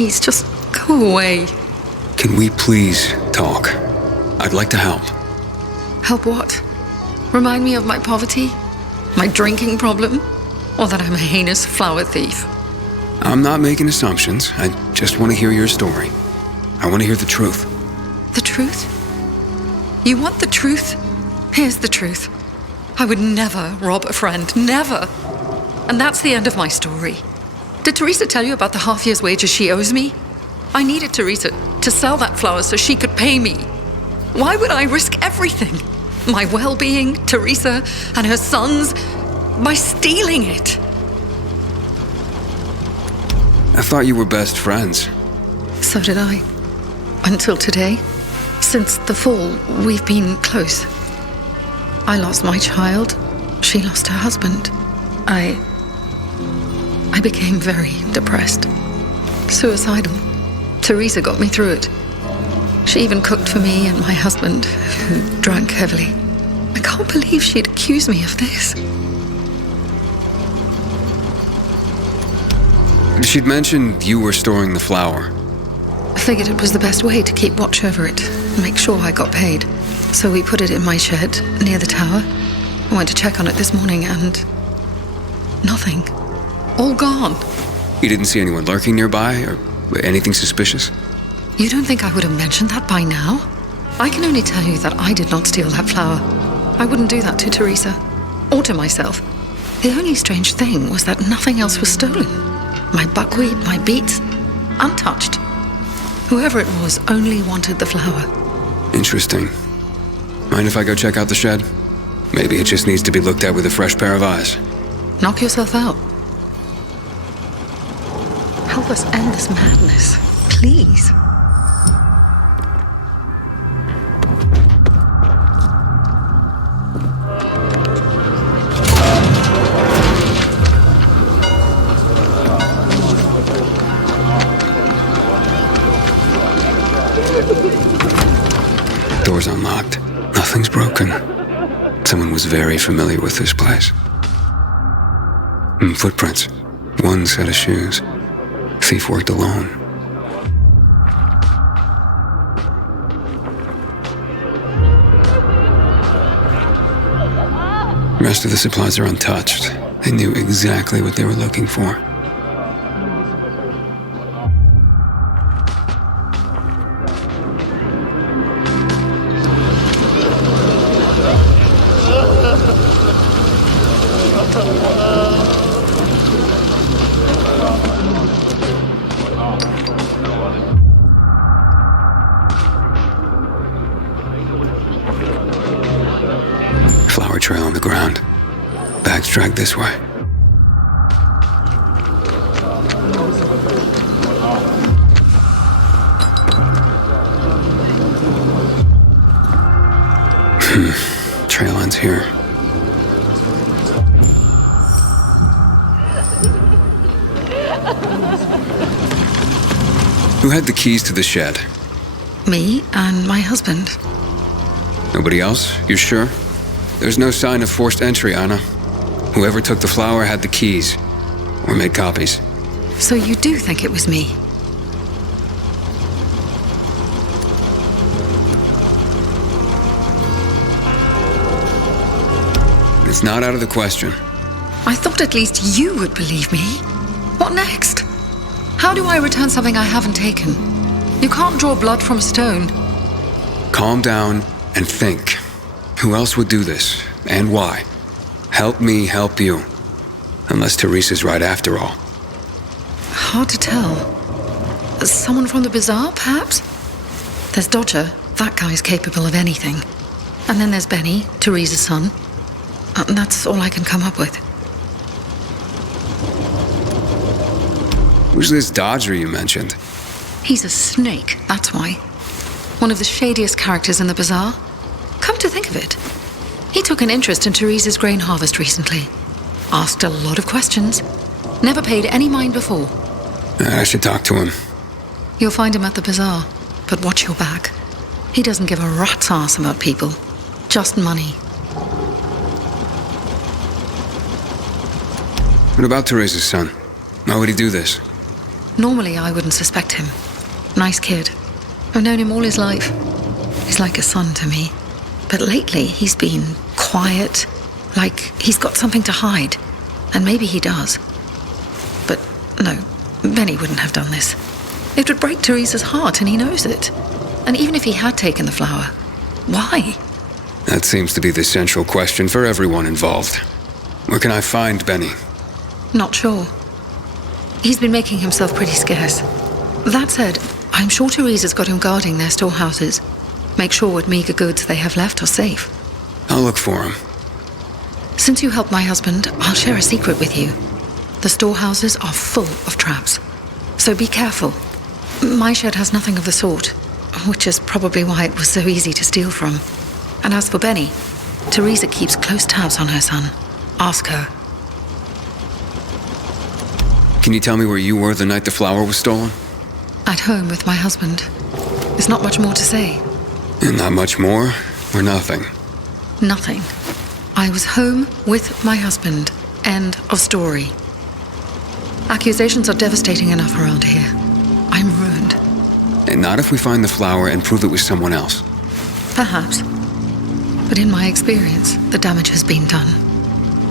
Please, just go away. Can we please talk? I'd like to help. Help what? Remind me of my poverty? My drinking problem? Or that I'm a heinous flower thief? I'm not making assumptions. I just want to hear your story. I want to hear the truth. The truth? You want the truth? Here's the truth. I would never rob a friend. Never. And that's the end of my story. Did Teresa tell you about the half year's wages she owes me? I needed Teresa to sell that flower so she could pay me. Why would I risk everything? My well-being, Teresa, and her sons, by stealing it? I thought you were best friends. So did I. Until today. Since the fall, we've been close. I lost my child. She lost her husband. I became very depressed. Suicidal. Teresa got me through it. She even cooked for me and my husband, who drank heavily. I can't believe she'd accuse me of this. She'd mentioned you were storing the flower. I figured it was the best way to keep watch over it and make sure I got paid. So we put it in my shed near the tower. I went to check on it this morning and... nothing. All gone. You didn't see anyone lurking nearby or anything suspicious? You don't think I would have mentioned that by now? I can only tell you that I did not steal that flower. I wouldn't do that to Teresa. Or to myself. The only strange thing was that nothing else was stolen. My buckwheat, my beets, untouched. Whoever it was only wanted the flower. Interesting. Mind if I go check out the shed? Maybe it just needs to be looked at with a fresh pair of eyes. Knock yourself out. Help us end this madness, please. Door's unlocked. Nothing's broken. Someone was very familiar with this place. Footprints. One set of shoes. Thief worked alone. Rest of the supplies are untouched. They knew exactly what they were looking for. Flower trail on the ground. Bags dragged this way. Trail ends here. Who had the keys to the shed? Me and my husband. Nobody else? You sure? There's no sign of forced entry, Anna. Whoever took the flower had the keys. Or made copies. So you do think it was me? It's not out of the question. I thought at least you would believe me. What next? How do I return something I haven't taken? You can't draw blood from a stone. Calm down and think. Who else would do this? And why? Help me help you. Unless Teresa's right after all. Hard to tell. Someone from the bazaar, perhaps? There's Dodger. That guy's capable of anything. And then there's Benny, Teresa's son. And that's all I can come up with. Who's this Dodger you mentioned? He's a snake, that's why. One of the shadiest characters in the bazaar. Come to think of it, he took an interest in Teresa's grain harvest recently. Asked a lot of questions. Never paid any mind before. I should talk to him. You'll find him at the bazaar, but watch your back. He doesn't give a rat's ass about people. Just money. What about Teresa's son? Why would he do this? Normally, I wouldn't suspect him. Nice kid. I've known him all his life. He's like a son to me. But lately, he's been quiet, like he's got something to hide. And maybe he does. But no, Benny wouldn't have done this. It would break Teresa's heart, and he knows it. And even if he had taken the flower, why? That seems to be the central question for everyone involved. Where can I find Benny? Not sure. He's been making himself pretty scarce. That said, I'm sure Teresa's got him guarding their storehouses. Make sure what meager goods they have left are safe. I'll look for him. Since you helped my husband, I'll share a secret with you. The storehouses are full of traps. So be careful. My shed has nothing of the sort, which is probably why it was so easy to steal from. And as for Benny, Teresa keeps close tabs on her son. Ask her. Can you tell me where you were the night the flower was stolen? At home with my husband. There's not much more to say. And not much more, or nothing? Nothing. I was home with my husband. End of story. Accusations are devastating enough around here. I'm ruined. And not if we find the flower and prove it was someone else. Perhaps. But in my experience, the damage has been done.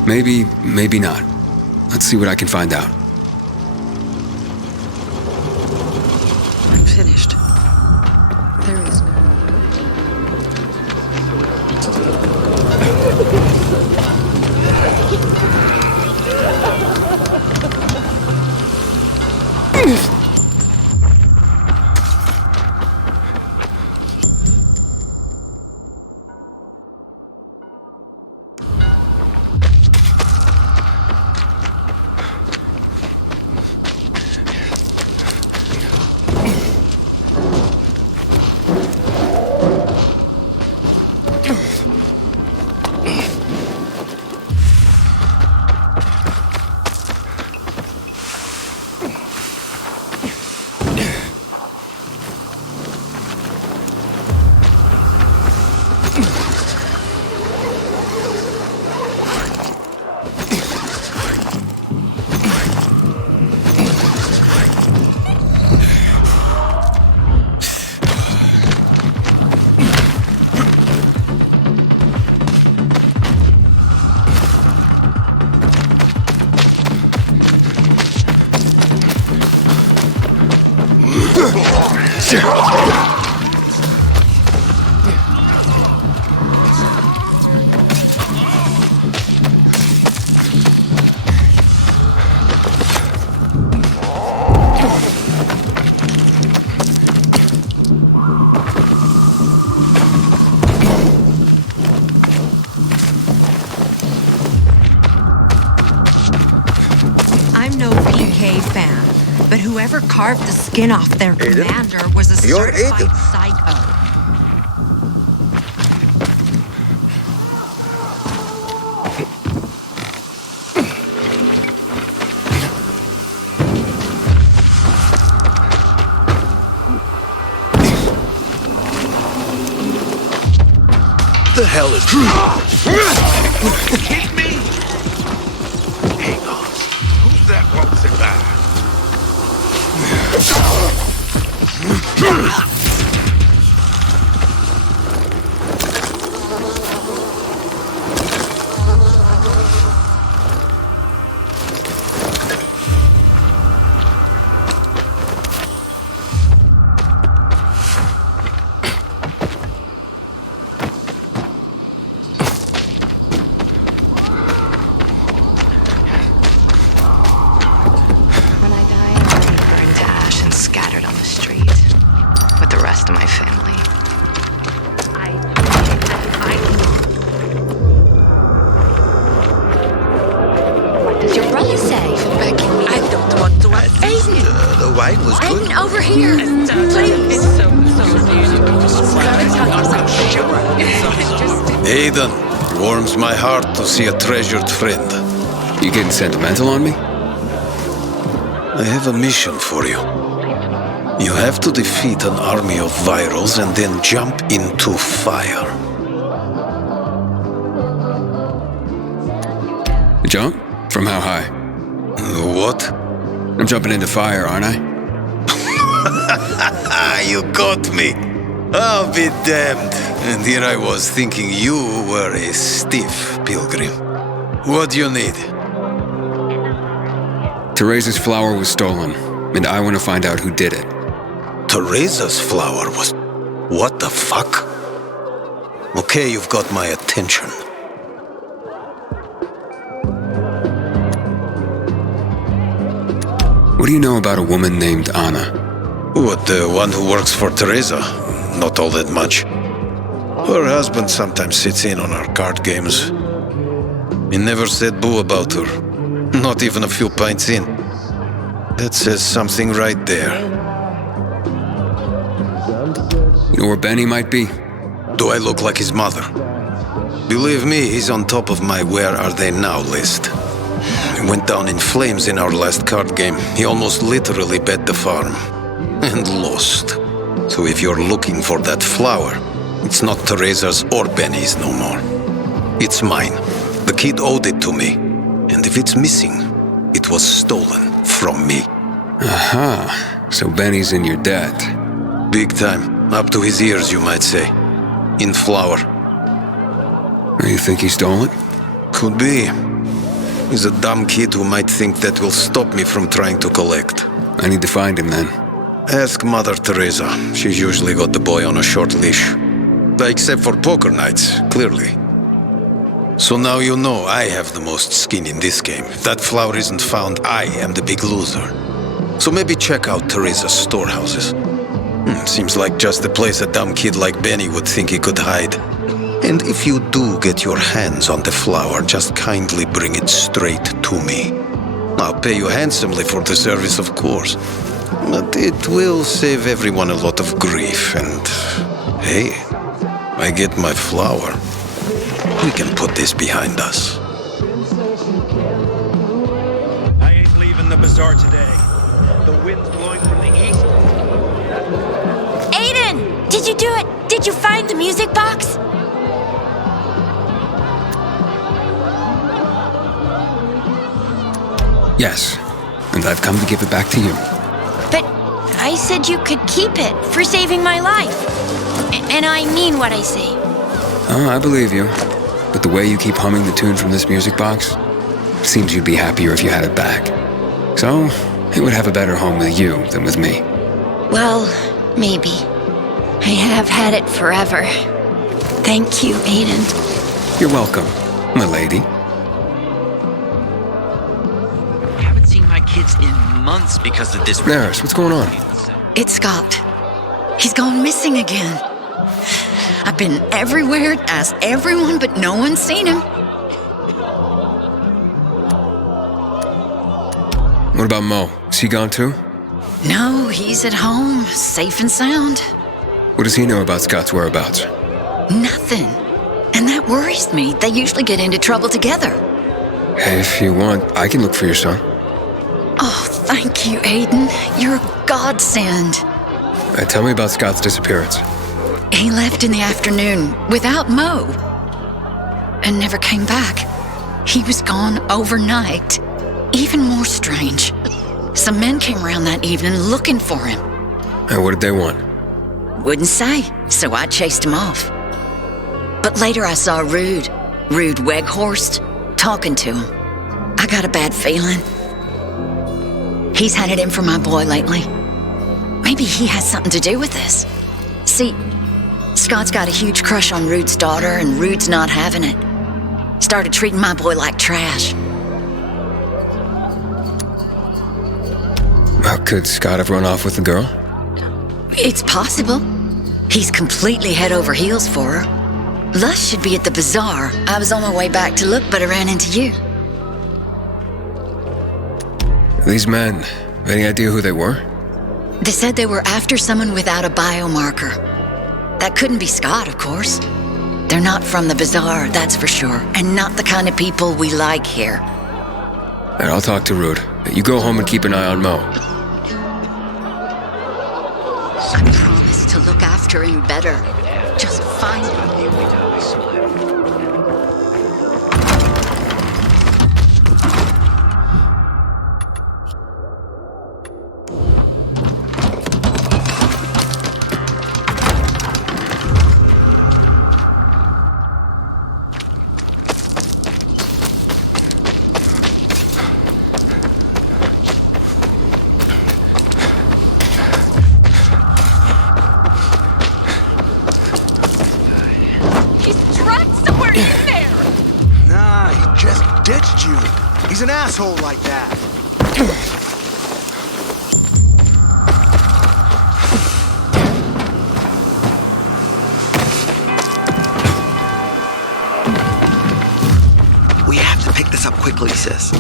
Maybe, maybe not. Let's see what I can find out. I'm finished. There is no fan, but whoever carved the skin off their Aiden? commander was a You're certified Aiden. psycho. The hell is Kick me? Hang on. Who's that waltzing by? When I die, I'll be burned to ash and scattered on the street with the rest of my family. What does your brother say? Begging me. I don't want to. Aiden! The wine was good. Aiden, over here! Please! Aidan, warms my heart to see a treasured friend. You getting sentimental on me? I have a mission for you. You have to defeat an army of virals and then jump into fire. Jump? From how high? What? I'm jumping into fire, aren't I? You got me. I'll be damned. And here I was thinking you were a stiff pilgrim. What do you need? Teresa's flower was stolen, and I want to find out who did it. Teresa's flower was... What the fuck? Okay, you've got my attention. What do you know about a woman named Anna? What, the one who works for Teresa? Not all that much. Her husband sometimes sits in on our card games. He never said boo about her. Not even a few pints in. That says something right there. You know where Benny might be? Do I look like his mother? Believe me, he's on top of my where are they now list. He went down in flames in our last card game. He almost literally bet the farm. And lost. So if you're looking for that flower, it's not Teresa's or Benny's no more. It's mine. The kid owed it to me. And if it's missing, it was stolen from me. Aha. So Benny's in your debt. Big time. Up to his ears, you might say. In flour. You think he stole it? Could be. He's a dumb kid who might think that will stop me from trying to collect. I need to find him then. Ask Mother Teresa. She's usually got the boy on a short leash. Except for poker nights, clearly. So now you know I have the most skin in this game. If that flower isn't found, I am the big loser. So maybe check out Teresa's storehouses. Seems like just the place a dumb kid like Benny would think he could hide. And if you do get your hands on the flower, just kindly bring it straight to me. I'll pay you handsomely for the service, of course. But it will save everyone a lot of grief, and... hey, I get my flower. We can put this behind us. I ain't leaving the bazaar today. The wind's blowing from the east. Aiden! Did you do it? Did you find the music box? Yes, and I've come to give it back to you. But I said you could keep it for saving my life. And I mean what I say. Oh, I believe you. But the way you keep humming the tune from this music box, seems you'd be happier if you had it back. So, it would have a better home with you than with me. Well, maybe. I have had it forever. Thank you, Aidan. You're welcome, my lady. I haven't seen my kids in months because of this. Nurse, what's going on? It's Scott. He's gone missing again. I've been everywhere, asked everyone, but no one's seen him. What about Mo? Is he gone too? No, he's at home, safe and sound. What does he know about Scott's whereabouts? Nothing. And that worries me. They usually get into trouble together. Hey, if you want, I can look for your son. Oh, thank you, Aiden. You're a godsend. Tell me about Scott's disappearance. He left in the afternoon without Mo and never came back. He was gone overnight. Even more strange. Some men came around that evening looking for him. And what did they want? Wouldn't say, so I chased him off. But later I saw Rude Weghorst, talking to him. I got a bad feeling. He's had it in for my boy lately. Maybe he has something to do with this. See, Scott's got a huge crush on Rude's daughter, and Rude's not having it. Started treating my boy like trash. Could Scott have run off with the girl? It's possible. He's completely head over heels for her. Lush should be at the bazaar. I was on my way back to look, but I ran into you. These men, any idea who they were? They said they were after someone without a biomarker. That couldn't be Scott, of course. They're not from the bazaar, that's for sure, and not the kind of people we like here. And I'll talk to Rude. You go home and keep an eye on Mo. I promise to look after him better. Just find him. asshole like that? We have to pick this up quickly, sis.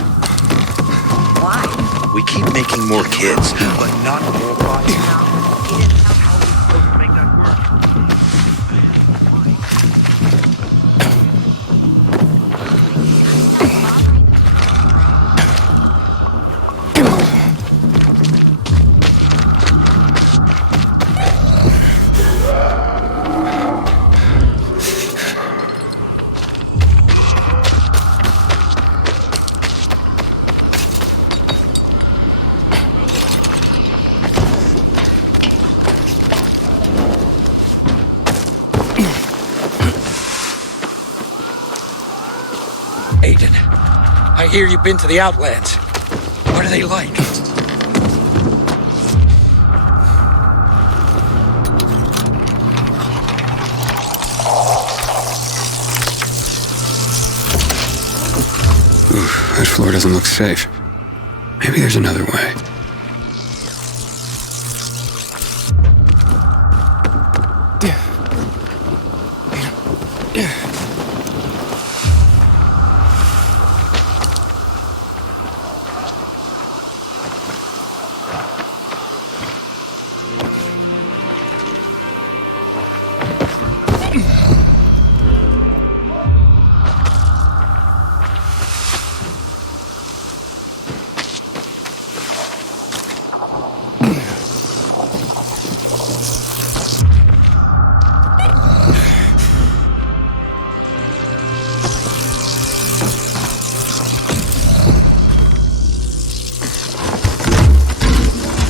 Why? We keep making more kids, but not more bodies. How are we supposed to make that work? Aidan, I hear you've been to the Outlands. What are they like? Oof, this floor doesn't look safe. Maybe there's another way.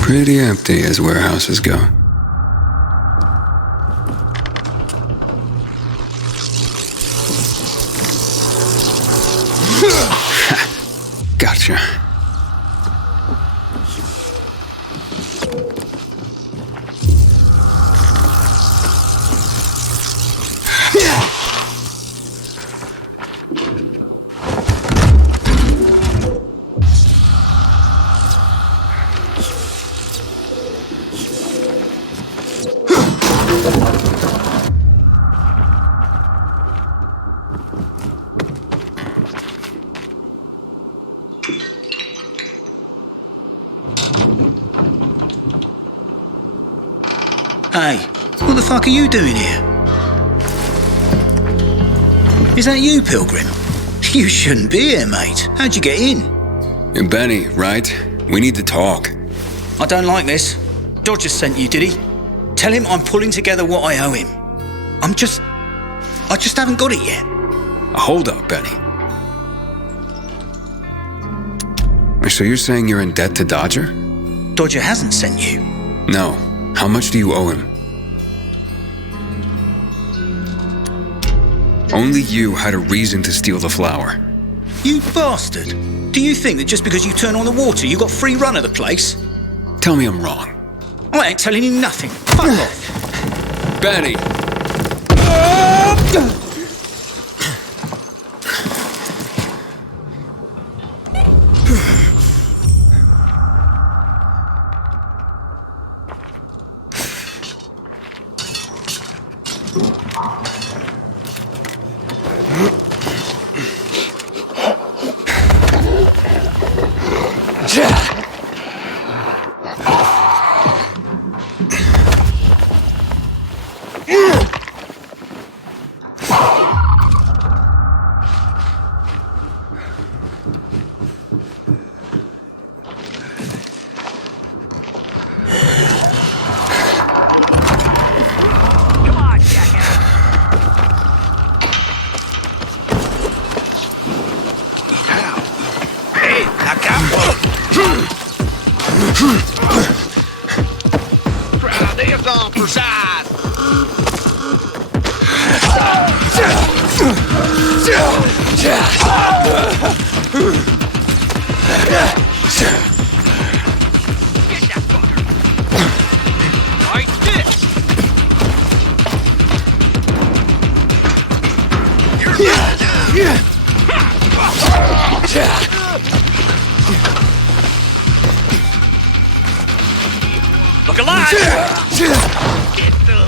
Pretty empty as warehouses go. Gotcha. Hey, what the fuck are you doing here? Is that you, Pilgrim? You shouldn't be here, mate. How'd you get in? And Benny, right? We need to talk. I don't like this. Dodger sent you, did he? Tell him I'm pulling together what I owe him. I just haven't got it yet. Hold up, Benny. So you're saying you're in debt to Dodger? Dodger hasn't sent you. No. How much do you owe him? Only you had a reason to steal the flower. You bastard! Do you think that just because you turn on the water, you got free run of the place? Tell me I'm wrong. I ain't telling you nothing. Fuck off! Benny! Grenadiers on for size. Get that fucker. Like this. Look alive! Get the...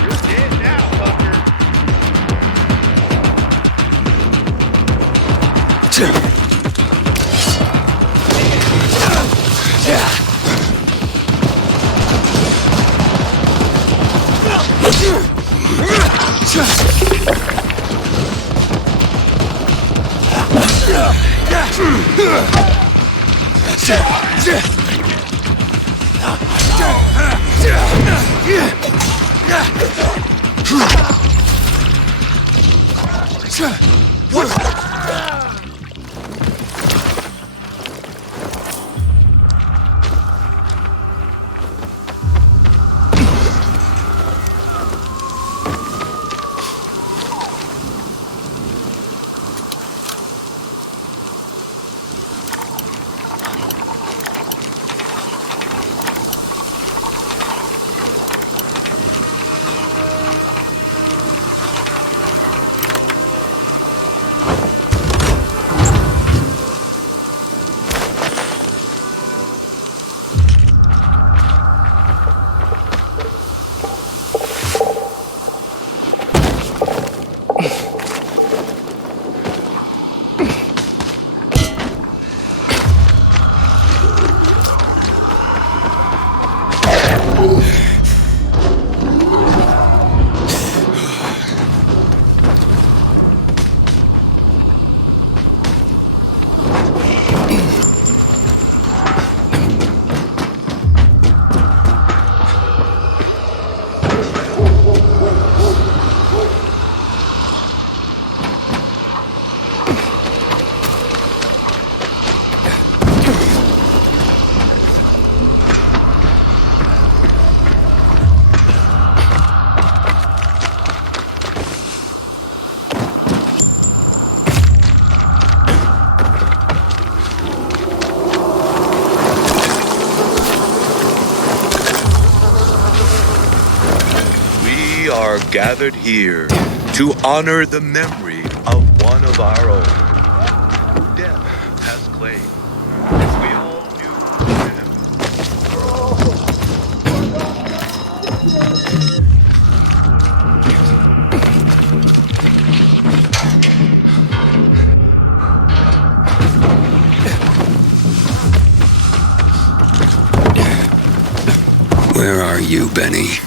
You're dead now, fucker. Gathered here to honor the memory of one of our own. Death has claimed, as we all knew. Where are you, Benny?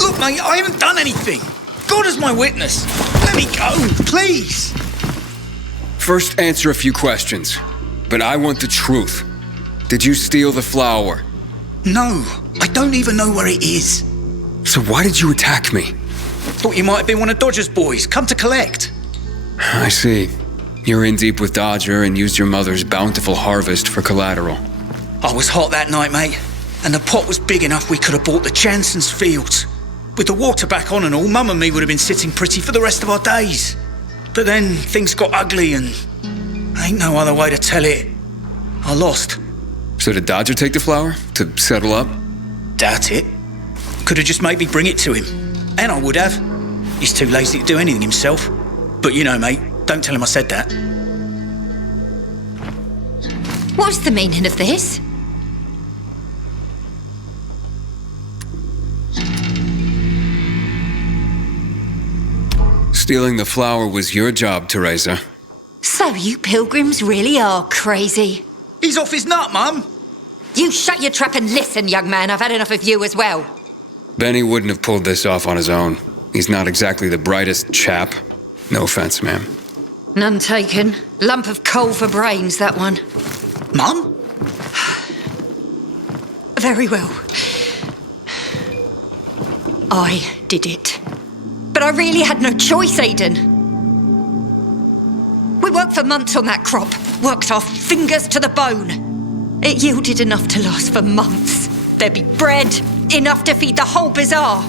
Look, mate, I haven't done anything. God is my witness. Let me go, please. First, answer a few questions. But I want the truth. Did you steal the flower? No, I don't even know where it is. So why did you attack me? Thought you might have been one of Dodger's boys, come to collect. I see. You're in deep with Dodger and used your mother's bountiful harvest for collateral. I was hot that night, mate. And the pot was big enough we could have bought the Jansen's fields. With the water back on and all, Mum and me would have been sitting pretty for the rest of our days. But then things got ugly and ain't no other way to tell it. I lost. So did Dodger take the flower to settle up? Doubt it. Could have just made me bring it to him. And I would have. He's too lazy to do anything himself. But you know, mate, don't tell him I said that. What's the meaning of this? Stealing the flower was your job, Teresa. So you pilgrims really are crazy. He's off his nut, Mum. You shut your trap and listen, young man. I've had enough of you as well. Benny wouldn't have pulled this off on his own. He's not exactly the brightest chap. No offense, ma'am. None taken. Lump of coal for brains, that one. Mum? Very well. I did it. But I really had no choice, Aidan. We worked for months on that crop. Worked our fingers to the bone. It yielded enough to last for months. There'd be bread, enough to feed the whole bazaar.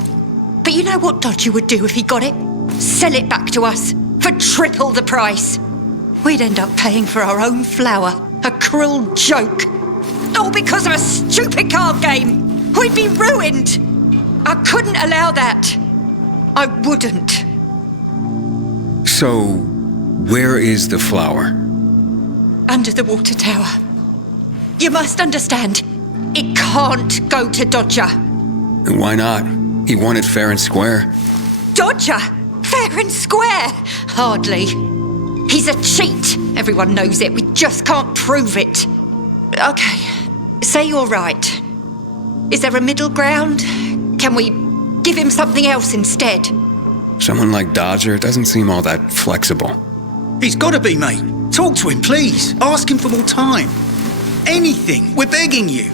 But you know what Dodger would do if he got it? Sell it back to us for triple the price. We'd end up paying for our own flour. A cruel joke. All because of a stupid card game. We'd be ruined. I couldn't allow that. I wouldn't. So, where is the flower? Under the water tower. You must understand, it can't go to Dodger. And why not? He won it fair and square. Dodger? Fair and square? Hardly. He's a cheat. Everyone knows it. We just can't prove it. Okay, say you're right. Is there a middle ground? Can we give him something else instead? Someone like Dodger doesn't seem all that flexible. He's got to be, mate. Talk to him, please. Ask him for more time. Anything. We're begging you.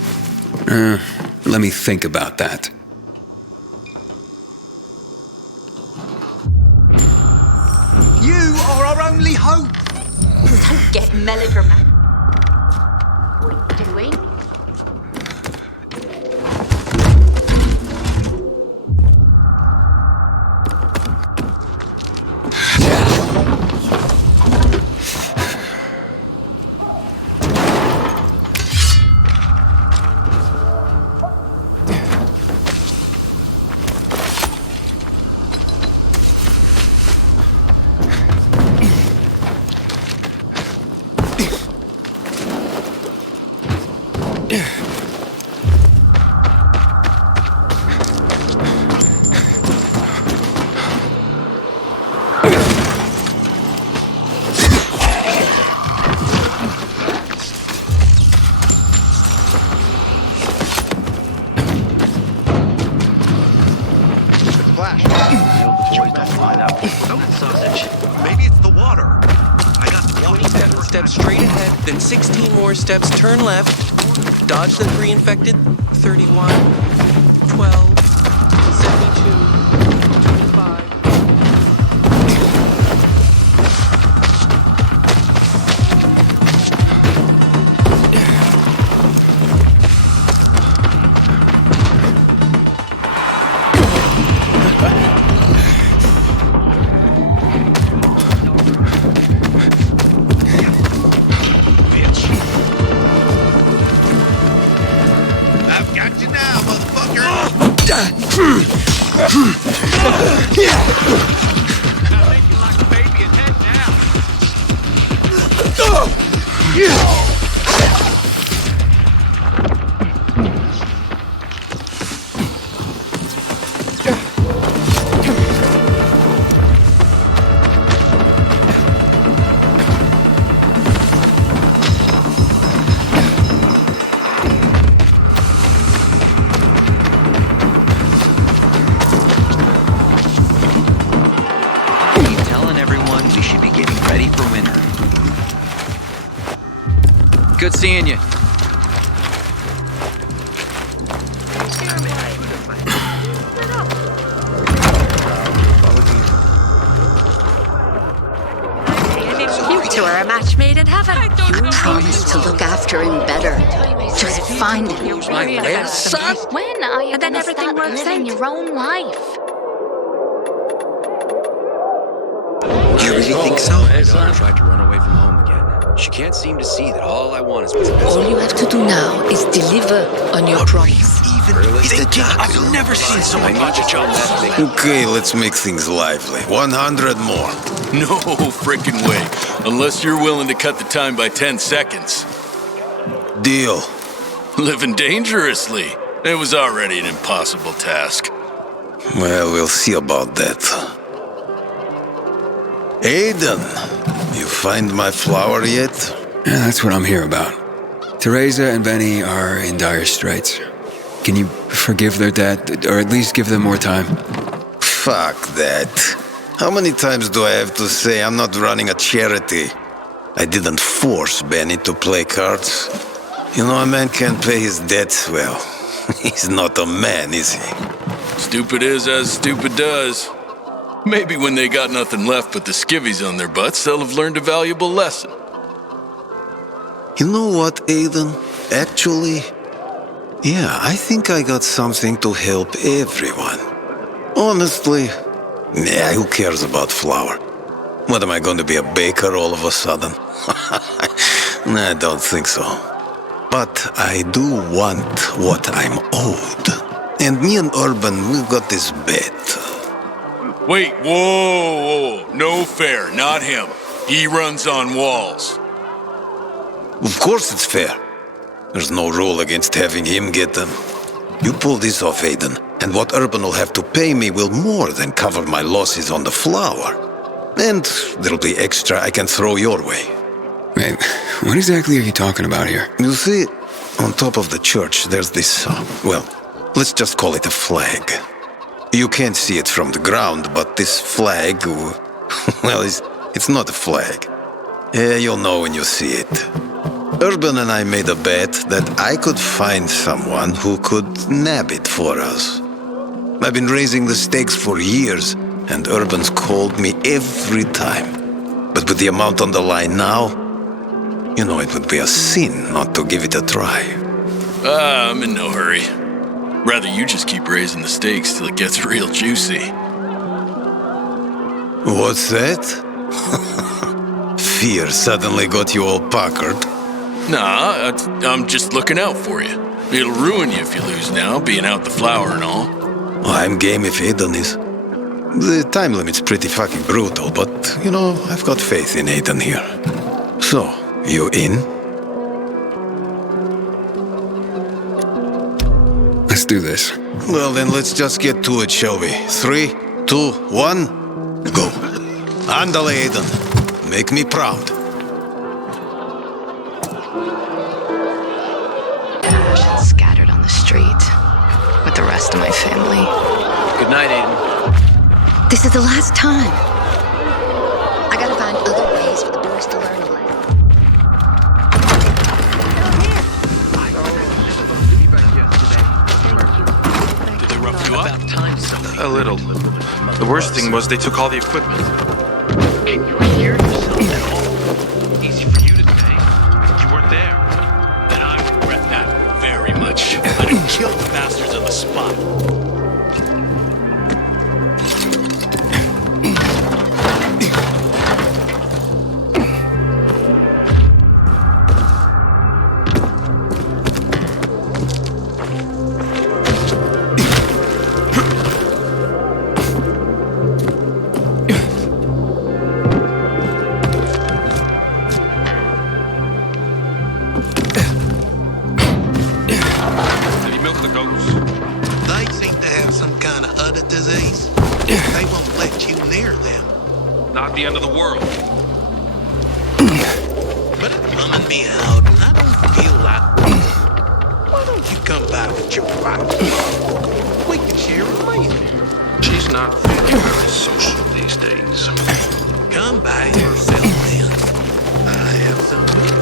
Let me think about that. You are our only hope. Don't get melodramatic. What are you doing? Then 16 more steps, turn left, dodge the 3 infected, 31, 12, 72, 25. Good seeing you. You two are a match made in heaven. You promised to look after him better. Just find it. Son? When are you And then gonna everything start works living out. your own life? You really think so? My daughter tried to run away from home again. She can't seem to see that all I want is what's best. All you have to do now is deliver on your promise. I've never seen someone bunch of jumps. Okay, let's make things lively. 100 more. No frickin' way. Unless you're willing to cut the time by 10 seconds. Deal. Living dangerously. It was already an impossible task. Well, we'll see about that. Aidan, you find my flower yet? Yeah, that's what I'm here about. Teresa and Benny are in dire straits. Can you forgive their debt, or at least give them more time? Fuck that. How many times do I have to say I'm not running a charity? I didn't force Benny to play cards. You know, a man can't pay his debts well. He's not a man, is he? Stupid is as stupid does. Maybe when they got nothing left but the skivvies on their butts, they'll have learned a valuable lesson. You know what, Aidan? Actually, yeah, I think I got something to help everyone. Honestly, yeah, who cares about flour? What, am I going to be a baker all of a sudden? I don't think so. But I do want what I'm owed. And me and Urban, we've got this bet. Wait, whoa. No fair, not him. He runs on walls. Of course it's fair. There's no rule against having him get them. You pull this off, Aidan, and what Urban will have to pay me will more than cover my losses on the flour. And there'll be extra I can throw your way. Wait, what exactly are you talking about here? You see, on top of the church, there's this, well, let's just call it a flag. You can't see it from the ground, but this flag, well, it's not a flag. Yeah, you'll know when you see it. Urban and I made a bet that I could find someone who could nab it for us. I've been raising the stakes for years, and Urban's called me every time. But with the amount on the line now, you know it would be a sin not to give it a try. I'm in no hurry. Rather you just keep raising the stakes till it gets real juicy. What's that? Fear suddenly got you all puckered. Nah, I'm just looking out for you. It'll ruin you if you lose now, being out the flour and all. I'm game if Aidan is. The time limit's pretty fucking brutal, but, you know, I've got faith in Aidan here. So, you in? Let's do this. Well, then let's just get to it, shall we? 3, 2, 1, go. Andale, Aidan. Make me proud. Dash and scattered on the street with the rest of my family. Good night, Aiden. This is the last time. I gotta find other ways for the boys to learn a lesson. Did they rough you up? A little. The worst thing was they took all the equipment. Can you hear yourself at all? Easy for you to say. You weren't there. Then I regret that very much. I'd have killed the bastards on the spot. They seem to have some kind of udder disease. They won't let you near them. Not the end of the world. But it's bumming me out, and I don't feel like... Why don't you come by with your wife? We can share a meal. She's not feeling very social these days. Come by yourself then. I have some meat.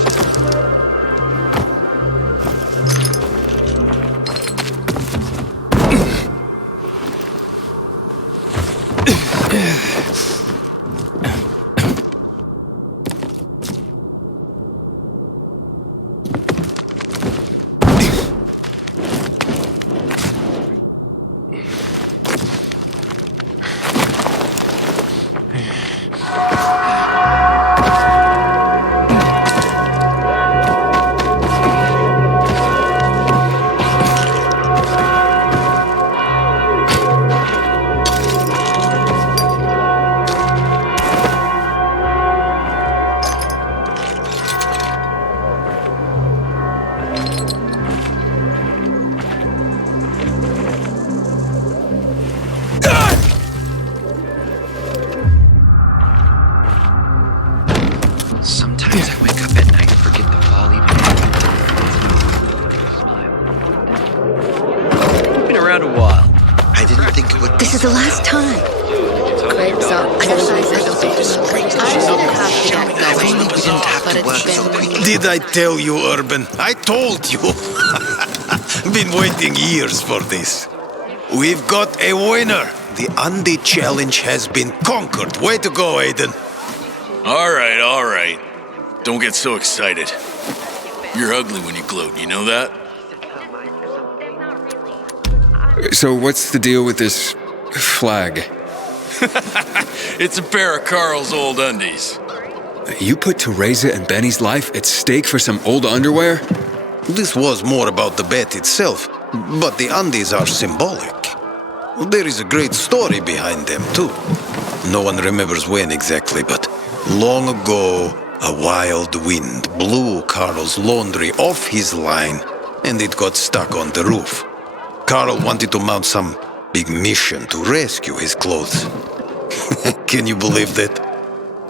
This is the last time. Crepes are Did I tell you, Urban? I told you. Been waiting years for this. We've got a winner. The undead challenge has been conquered. Way to go, Aidan. All right. Don't get so excited. You're ugly when you gloat, you know that? So what's the deal with this flag? It's a pair of Carl's old undies. You put Teresa and Benny's life at stake for some old underwear? This was more about the bet itself, but the undies are symbolic. There is a great story behind them, too. No one remembers when exactly, but long ago, a wild wind blew Carl's laundry off his line, and it got stuck on the roof. Carl wanted to mount some big mission to rescue his clothes. Can you believe that?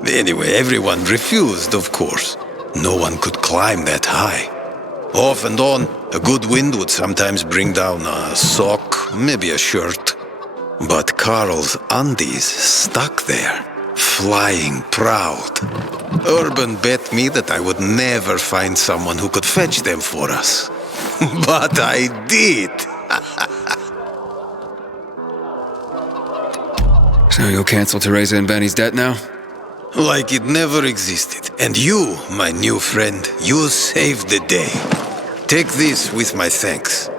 Anyway, everyone refused, of course. No one could climb that high. Off and on, a good wind would sometimes bring down a sock, maybe a shirt. But Carl's undies stuck there, flying proud. Urban bet me that I would never find someone who could fetch them for us. But I did. So you'll cancel Teresa and Benny's debt now? Like it never existed. And you, my new friend, you saved the day. Take this with my thanks.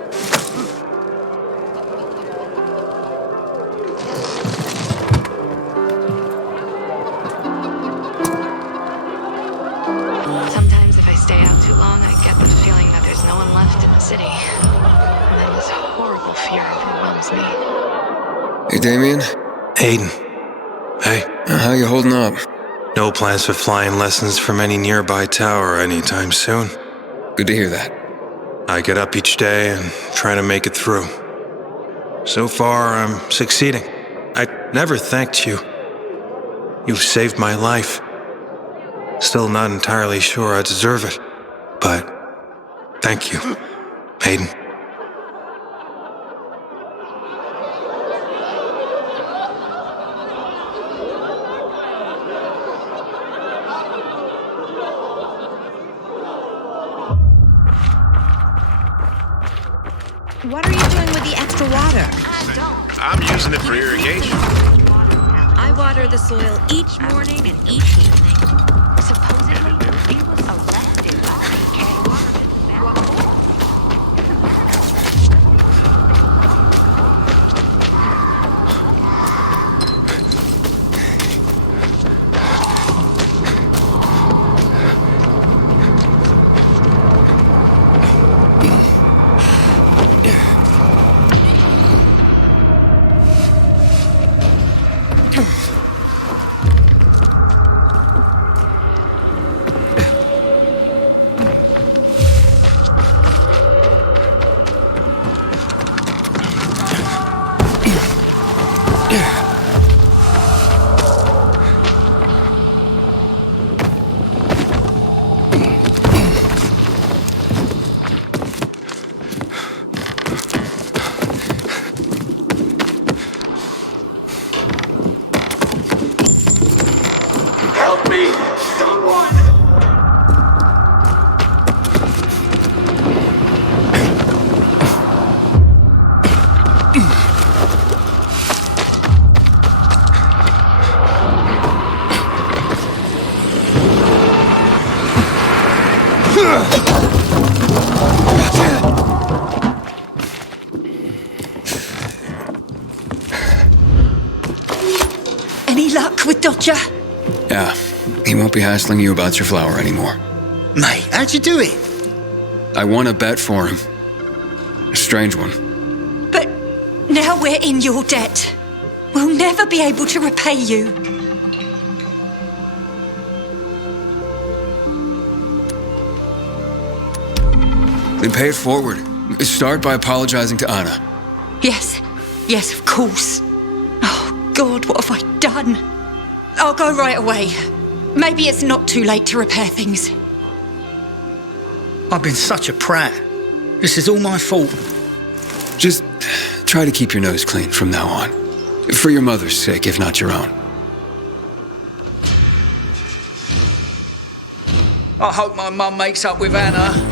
Sometimes if I stay out too long, I get the feeling that there's no one left in the city. And then this horrible fear overwhelms me. Hey, Damien? Aiden. Hey. How you holding up? No plans for flying lessons from any nearby tower anytime soon. Good to hear that. I get up each day and try to make it through. So far, I'm succeeding. I never thanked you. You saved my life. Still not entirely sure I deserve it, but thank you, Aiden. What are you doing with the extra water? I'm using it for irrigation. I water the soil each morning and each evening. Supposedly, he was arrested by Any luck with Dodger? Yeah, he won't be hassling you about your flower anymore. Mate, how'd you do it? I won a bet for him. A strange one. But now we're in your debt. We'll never be able to repay you. Then pay it forward. Start by apologizing to Anna. Yes, of course. Oh, God, what have I done? I'll go right away. Maybe it's not too late to repair things. I've been such a prat. This is all my fault. Just try to keep your nose clean from now on. For your mother's sake, if not your own. I hope my mum makes up with Anna.